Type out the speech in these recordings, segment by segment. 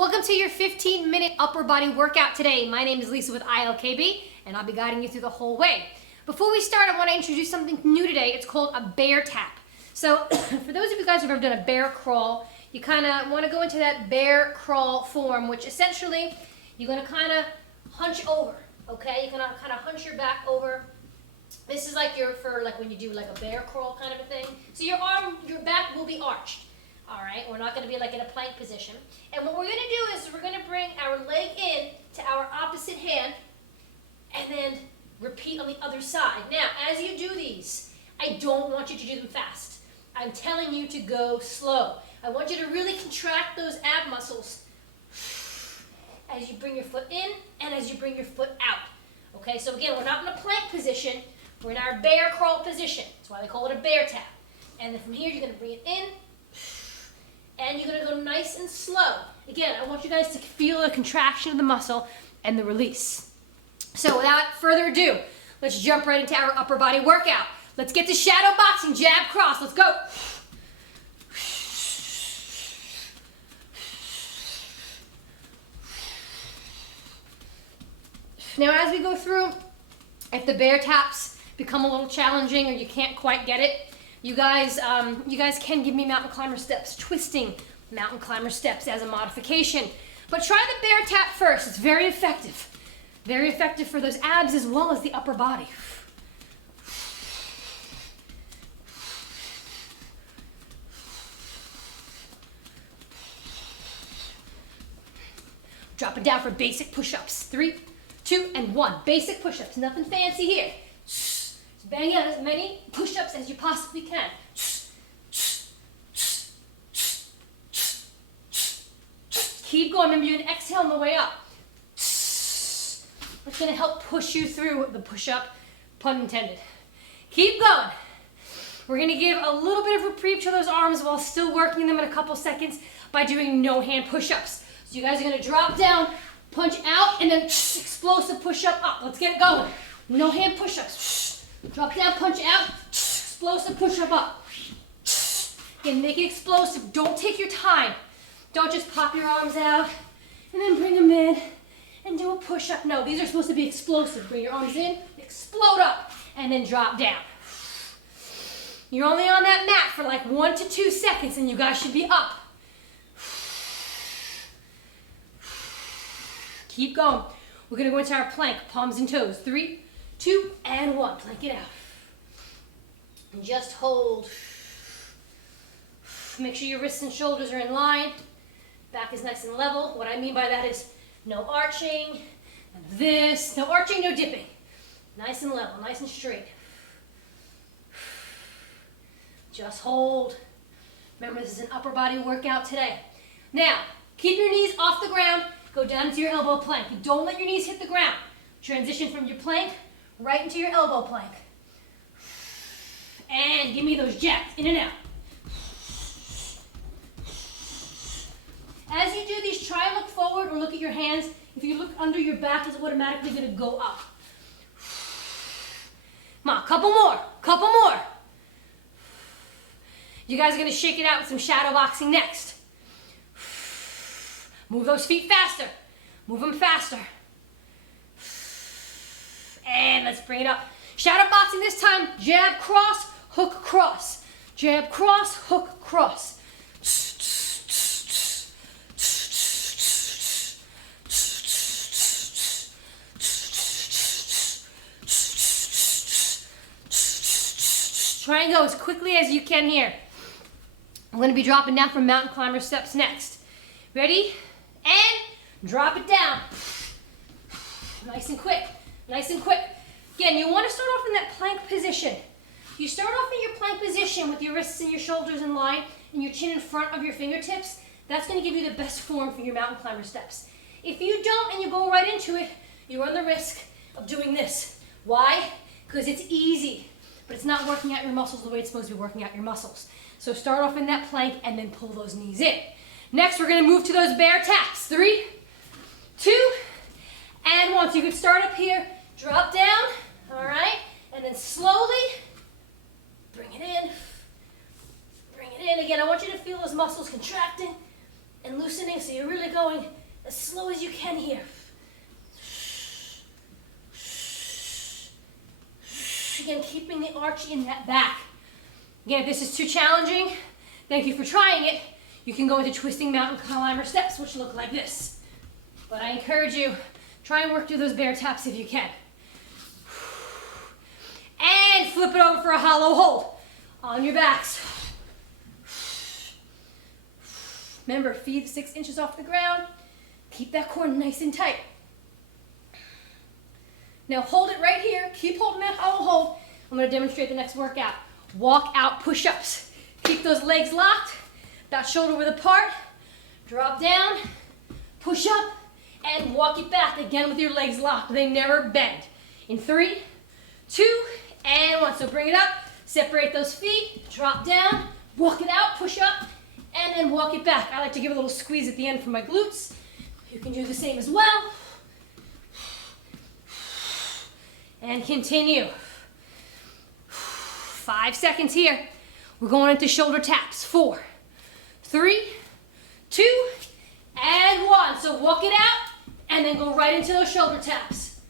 Welcome to your 15-minute upper body workout today. My name is Lisa with iLoveKickboxing, and I'll be guiding you through the whole way. Before we start, I want to introduce something new today. It's called a bear tap. So for those of you guys who've ever done a bear crawl, you kind of want to go into that bear crawl form, which essentially you're going to kind of hunch over, okay? You're going to kind of hunch your back over. This is like when you do like a bear crawl kind of a thing. So your back will be arched. All right, we're not going to be like in a plank position. And what we're going to do is we're going to bring our leg in to our opposite hand and then repeat on the other side. Now, as you do these, I don't want you to do them fast. I'm telling you to go slow. I want you to really contract those ab muscles as you bring your foot in and as you bring your foot out. Okay, so again, we're not in a plank position. We're in our bear crawl position. That's why they call it a bear tap. And then from here, you're going to bring it in. And you're going to go nice and slow. Again, I want you guys to feel the contraction of the muscle and the release. So without further ado, let's jump right into our upper body workout. Let's get to shadow boxing, jab, cross. Let's go. Now as we go through, if the bear taps become a little challenging or you can't quite get it, you guys can give me mountain climber steps, twisting mountain climber steps as a modification. But try the bear tap first. It's very effective. Very effective for those abs as well as the upper body. Drop it down for basic push-ups. 3, 2, and 1. Basic push-ups. Nothing fancy here. Bang out as many push-ups as you possibly can. Keep going. Remember, you're going to exhale on the way up. That's going to help push you through the push-up, pun intended. Keep going. We're going to give a little bit of reprieve to those arms while still working them in a couple seconds by doing no-hand push-ups. So you guys are going to drop down, punch out, and then explosive push-up up. Let's get it going. No-hand push-ups. Drop down, punch out, explosive push-up up. Again, make it explosive. Don't take your time. Don't just pop your arms out and then bring them in and do a push-up. No, these are supposed to be explosive. Bring your arms in, explode up, and then drop down. You're only on that mat for like 1 to 2 seconds and you guys should be up. Keep going. We're going to go into our plank, palms and toes. 3, 2, and 1. Plank it out. And just hold. Make sure your wrists and shoulders are in line. Back is nice and level. What I mean by that is no arching, none of this. No arching, no dipping. Nice and level, nice and straight. Just hold. Remember, this is an upper body workout today. Now, keep your knees off the ground. Go down into your elbow plank. Don't let your knees hit the ground. Transition from your plank right into your elbow plank. And give me those jabs, in and out. As you do these, try and look forward or look at your hands. If you look under your back, it's automatically going to go up. Come on, couple more. You guys are going to shake it out with some shadow boxing next. Move those feet faster. Move them faster. And let's bring it up. Shadow boxing this time. Jab, cross, hook, cross. Jab, cross, hook, cross. Try and go as quickly as you can here. I'm going to be dropping down from mountain climber steps next. Ready? And drop it down. Nice and quick. Nice and quick. Again, you want to start off in that plank position. You start off in your plank position with your wrists and your shoulders in line and your chin in front of your fingertips. That's going to give you the best form for your mountain climber steps. If you don't and you go right into it, you run the risk of doing this. Why? Because it's easy, but it's not working out your muscles the way it's supposed to be working out your muscles. So start off in that plank and then pull those knees in. Next, we're going to move to those bear taps. 3, 2, and 1. So you can start up here, drop down, all right, and then slowly bring it in. Bring it in. Again, I want you to feel those muscles contracting and loosening, so you're really going as slow as you can here. Again, keeping the arch in that back. Again, if this is too challenging, thank you for trying it. You can go into twisting mountain climber steps, which look like this. But I encourage you, try and work through those bear taps if you can. And flip it over for a hollow hold on your backs. Remember, feet 6 inches off the ground. Keep that core nice and tight. Now hold it right here. Keep holding that hollow hold. I'm going to demonstrate the next workout. Walk out push-ups. Keep those legs locked, about shoulder width apart. Drop down, push up, and walk it back again with your legs locked. They never bend. In 3, 2, and 1. So bring it up, separate those feet, drop down, walk it out, push up, and then walk it back. I like to give a little squeeze at the end for my glutes. You can do the same as well. And continue. 5 seconds here. We're going into shoulder taps. 4, 3, 2, and 1. So walk it out, and then go right into those shoulder taps.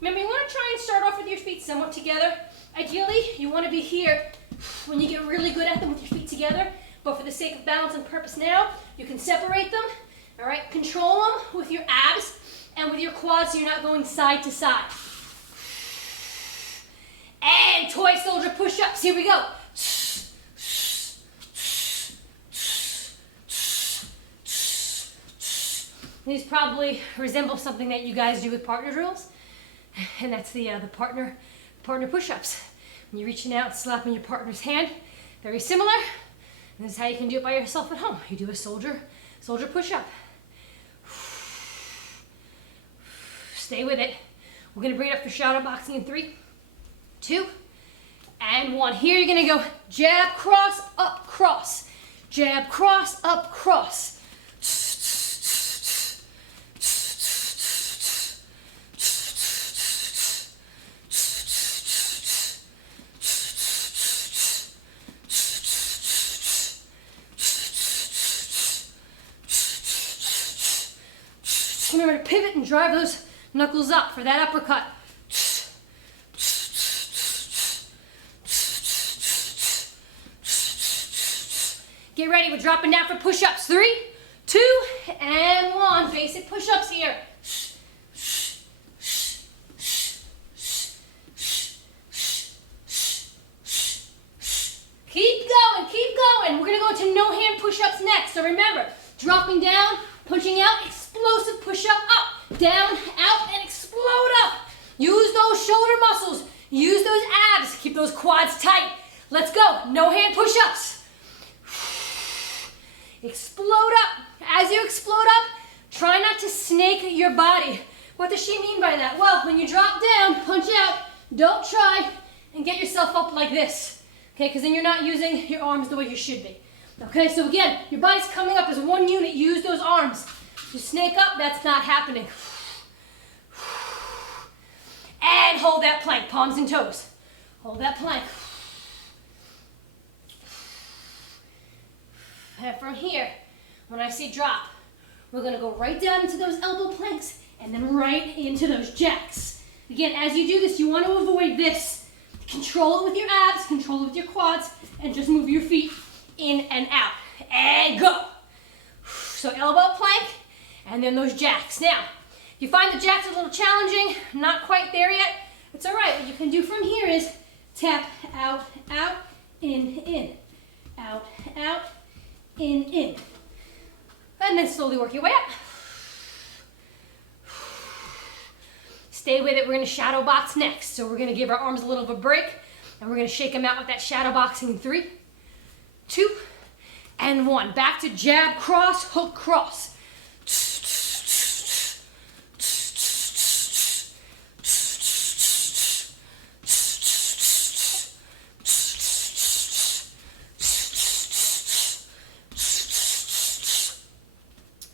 Remember, you want to try and start off with your feet somewhat together. Ideally, you want to be here when you get really good at them with your feet together. But for the sake of balance and purpose now, you can separate them. All right, control them with your abs and with your quads so you're not going side to side. And toy soldier push-ups. Here we go. These probably resemble something that you guys do with partner drills, and that's the partner push-ups. When you're reaching out, slapping your partner's hand, very similar. And this is how you can do it by yourself at home. You do a soldier push-up. Stay with it. We're gonna bring it up for shadow boxing in 3, 2, and 1. Here you're gonna go jab, cross, up, cross. Jab, cross, up, cross. Remember to pivot and drive those knuckles up for that uppercut. Get ready, we're dropping down for push-ups. 3, 2, and 1. Basic push-ups here. Keep going. We're gonna go into no hand push-ups next. So remember, dropping down, punching out, explosive push-up, up, down, out, and explode up. Use those shoulder muscles. Use those abs. Keep those quads tight. Let's go. No hand push-ups. Explode up. As you explode up, try not to snake your body. What does she mean by that? Well, when you drop down, punch out, don't try and get yourself up like this. Okay, because then you're not using your arms the way you should be. Okay, so again, your body's coming up as one unit. Use those arms. You snake up, that's not happening. And hold that plank, palms and toes. Hold that plank. And from here, when I say drop, we're gonna go right down into those elbow planks and then right into those jacks. Again, as you do this, you want to avoid this. Control it with your abs, control it with your quads, and just move your feet in and out. And go. So elbow plank, and then those jacks. Now, if you find the jacks a little challenging, not quite there yet, it's all right. What you can do from here is tap out, out, in, out, out, in. And then slowly work your way up. Stay with it. We're going to shadow box next. So we're going to give our arms a little of a break, and we're going to shake them out with that shadow boxing in 3, 2, and 1. Back to jab, cross, hook, cross.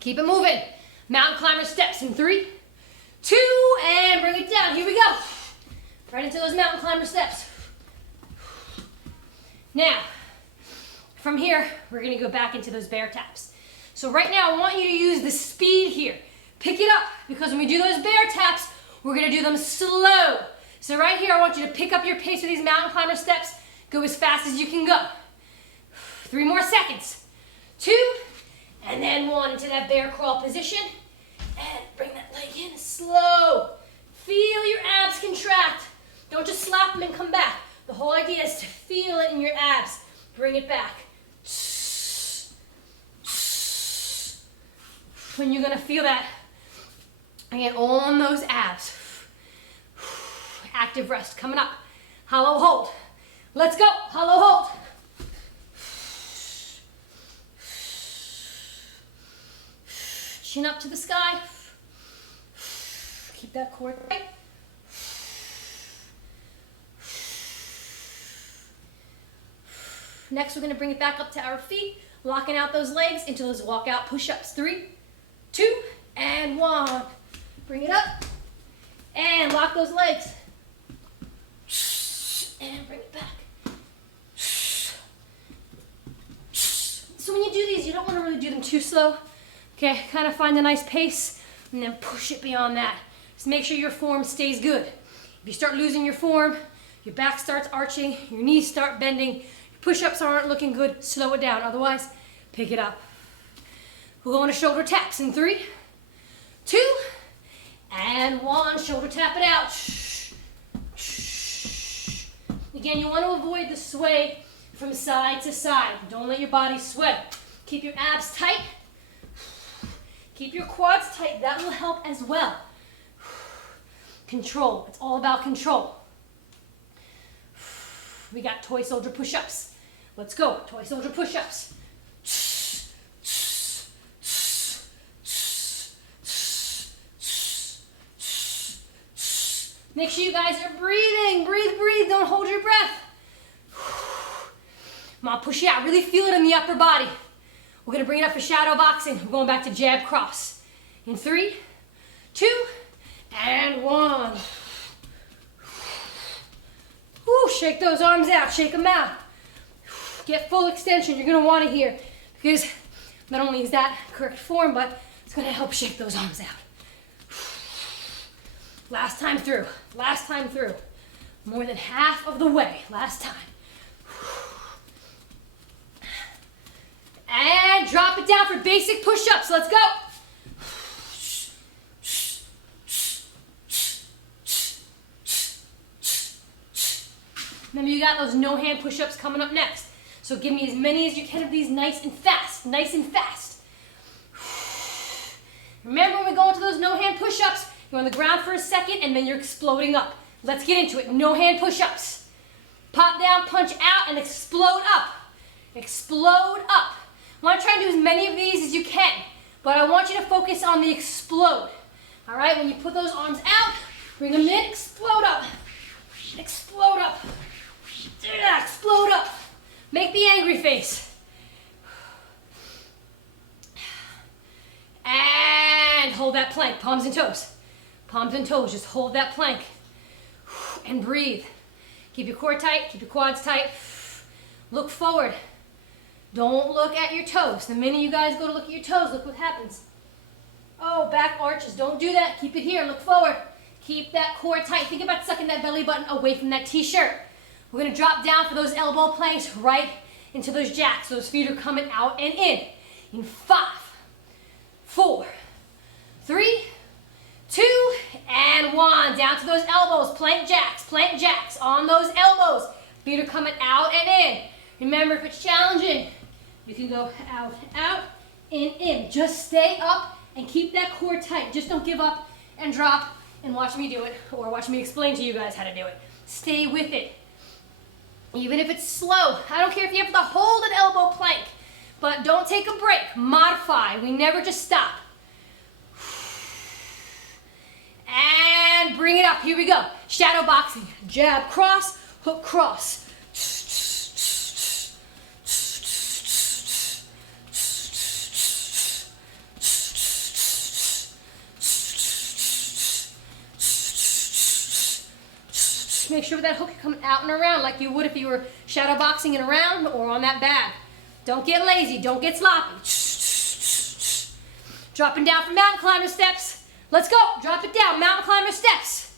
Keep it moving. Mountain climber steps in 3, 2, and bring it down. Here we go. Right into those mountain climber steps. Now, from here, we're gonna go back into those bear taps. So right now, I want you to use the speed here. Pick it up, because when we do those bear taps, we're gonna do them slow. So right here, I want you to pick up your pace with these mountain climber steps. Go as fast as you can go. 3 more seconds. 2, and then 1 into that bear crawl position. And bring that leg in slow. Feel your abs contract. Don't just slap them and come back. The whole idea is to feel it in your abs. Bring it back. When you're gonna feel that, again, on those abs. Active rest coming up. Hollow hold. Let's go. Hollow hold. Chin up to the sky. Keep that core tight. Next, we're going to bring it back up to our feet, locking out those legs into those walkout push-ups. 3, 2, and 1. Bring it up and lock those legs. And bring it back. So when you do these, you don't want to really do them too slow. Okay, kind of find a nice pace and then push it beyond that. Just make sure your form stays good. If you start losing your form, your back starts arching, your knees start bending, your push-ups aren't looking good, slow it down. Otherwise, pick it up. We'll go into shoulder taps in 3, 2, and 1. Shoulder tap it out. Again, you want to avoid the sway from side to side. Don't let your body sway. Keep your abs tight. Keep your quads tight. That will help as well. Control. It's all about control. We got toy soldier push-ups. Let's go. Toy soldier push-ups. Make sure you guys are breathing. Breathe, breathe. Don't hold your breath. Come on, push it out. Really feel it in the upper body. We're going to bring it up for shadow boxing. We're going back to jab cross. In 3, 2, and 1. Woo, shake those arms out. Shake them out. Get full extension. You're going to want it here because not only is that correct form, but it's going to help shake those arms out. Last time through. Last time through. More than half of the way. Last time. And drop it down for basic push-ups. Let's go. Remember, you got those no-hand push-ups coming up next. So give me as many as you can of these nice and fast. Nice and fast. Remember, when we go into those no-hand push-ups, you're on the ground for a second, and then you're exploding up. Let's get into it. No-hand push-ups. Pop down, punch out, and explode up. Explode up. I want to try and do as many of these as you can, but I want you to focus on the explode. All right, when you put those arms out, bring them in, explode up. Explode up. Explode up. Make the angry face. And hold that plank, palms and toes. Palms and toes, just hold that plank. And breathe. Keep your core tight, keep your quads tight. Look forward. Don't look at your toes. The minute you guys go to look at your toes, look what happens. Oh, back arches. Don't do that. Keep it here. Look forward. Keep that core tight. Think about sucking that belly button away from that t-shirt. We're going to drop down for those elbow planks right into those jacks. Those feet are coming out and in 5, 4, 3, 2, and 1. Down to those elbows. Plank jacks on those elbows. Feet are coming out and in. Remember, if it's challenging, you can go out, out, in. Just stay up and keep that core tight. Just don't give up and drop and watch me do it, or watch me explain to you guys how to do it. Stay with it. Even if it's slow. I don't care if you have to hold an elbow plank, but don't take a break. Modify. We never just stop. And bring it up. Here we go. Shadow boxing. Jab, cross, hook, cross. Make sure that hook is coming out and around like you would if you were shadow boxing and around or on that bag. Don't get lazy, don't get sloppy. Dropping down from mountain climber steps. Let's go, drop it down, mountain climber steps.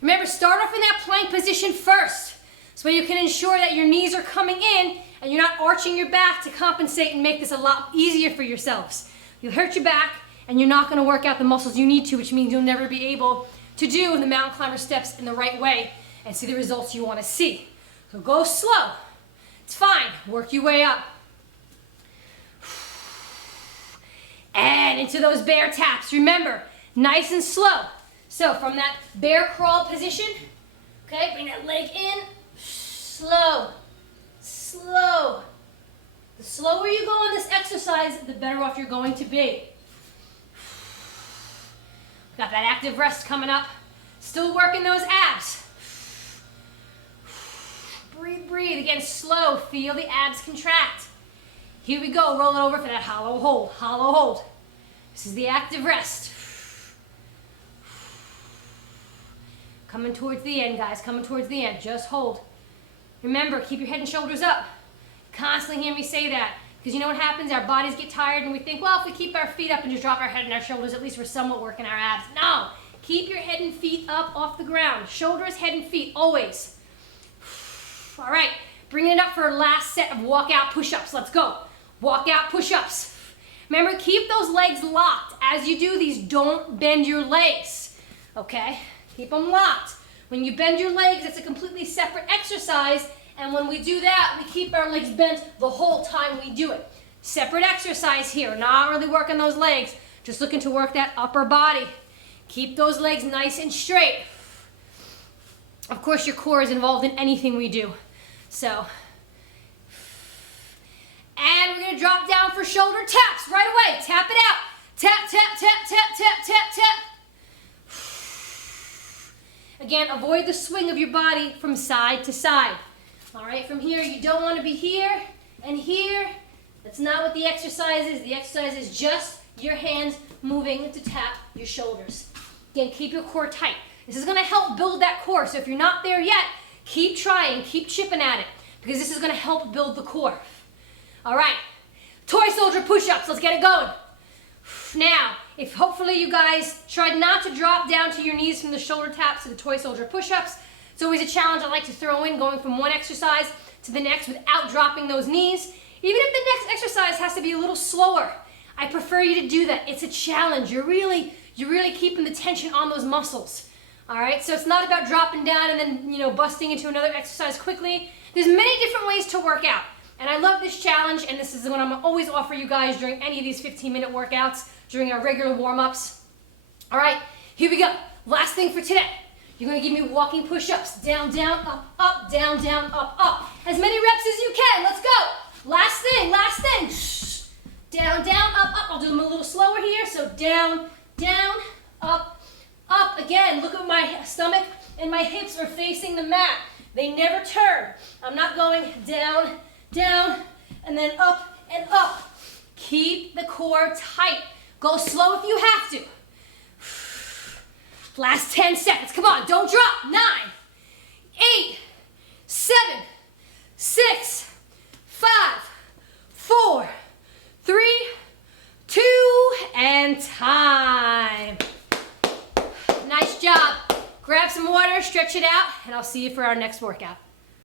Remember, start off in that plank position first, so you can ensure that your knees are coming in and you're not arching your back to compensate and make this a lot easier for yourselves. You'll hurt your back and you're not gonna work out the muscles you need to, which means you'll never be able to do the mountain climber steps in the right way and see the results you wanna see. So go slow, it's fine, work your way up. And into those bear taps. Remember, nice and slow. So from that bear crawl position, okay, bring that leg in, slow, slow. The slower you go on this exercise, the better off you're going to be. Got that active rest coming up. Still working those abs. Breathe, breathe. Again, slow. Feel the abs contract. Here we go. Roll it over for that hollow hold. Hollow hold. This is the active rest. Coming towards the end, guys. Coming towards the end. Just hold. Remember, keep your head and shoulders up. Constantly hear me say that. Because you know what happens? Our bodies get tired and we think, well, if we keep our feet up and just drop our head and our shoulders, at least we're somewhat working our abs. No. Keep your head and feet up off the ground. Shoulders, head, and feet, always. All right. Bringing it up for our last set of walkout push-ups. Let's go. Walkout push-ups. Remember, keep those legs locked. As you do these, don't bend your legs. Okay? Keep them locked. When you bend your legs, it's a completely separate exercise. And when we do that, we keep our legs bent the whole time we do it. Separate exercise here. Not really working those legs. Just looking to work that upper body. Keep those legs nice and straight. Of course, your core is involved in anything we do. So, and we're going to drop down for shoulder taps right away. Tap it out. Tap, tap, tap, tap, tap, tap, tap. Again, avoid the swing of your body from side to side. All right, from here, you don't want to be here and here. That's not what the exercise is. The exercise is just your hands moving to tap your shoulders. Again, keep your core tight. This is going to help build that core. So if you're not there yet, keep trying, keep chipping at it, because this is going to help build the core. All right, toy soldier push-ups. Let's get it going. Now, if hopefully you guys tried not to drop down to your knees from the shoulder taps to the toy soldier push-ups, it's always a challenge I like to throw in, going from one exercise to the next without dropping those knees. Even if the next exercise has to be a little slower, I prefer you to do that. It's a challenge. You're really keeping the tension on those muscles. All right, so it's not about dropping down and then, busting into another exercise quickly. There's many different ways to work out. And I love this challenge, and this is the one I'm gonna always offer you guys during any of these 15-minute workouts, during our regular warm-ups. All right, here we go. Last thing for today. You're gonna give me walking push-ups. Down, down, up, down, up, up. As many reps as you can, let's go. Last thing. Down, up. I'll do them a little slower here. So down, up. Again, look at my stomach and my hips are facing the mat. They never turn. I'm not going down, and then up and up. Keep the core tight. Go slow if you have to. Last 10 seconds. Come on, don't drop. 9, 8, 7, 6, 5, 4, 3, 2, and time. Nice job. Grab some water, stretch it out, and I'll see you for our next workout.